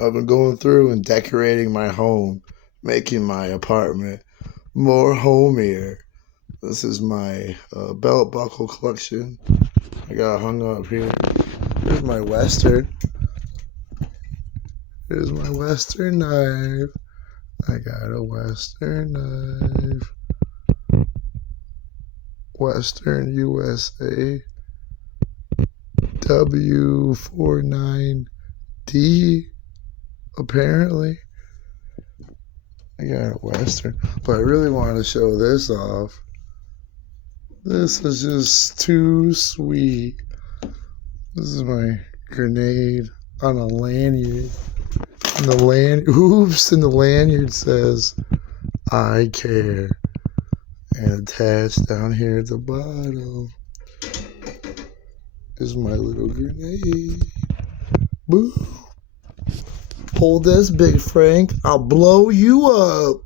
I've been going through and decorating my home, making my apartment more homier. This is my belt buckle collection. I got hung up here. Here's my Western. Here's my Western knife. I got a Western knife. Western USA W49D. Apparently, I got a Western, but I really want to show this off. This is just too sweet. This is my grenade on a lanyard. And the lanyard says, I care. And attached down here at the bottom is my little grenade. Boo. Hold this, Big Frank. I'll blow you up.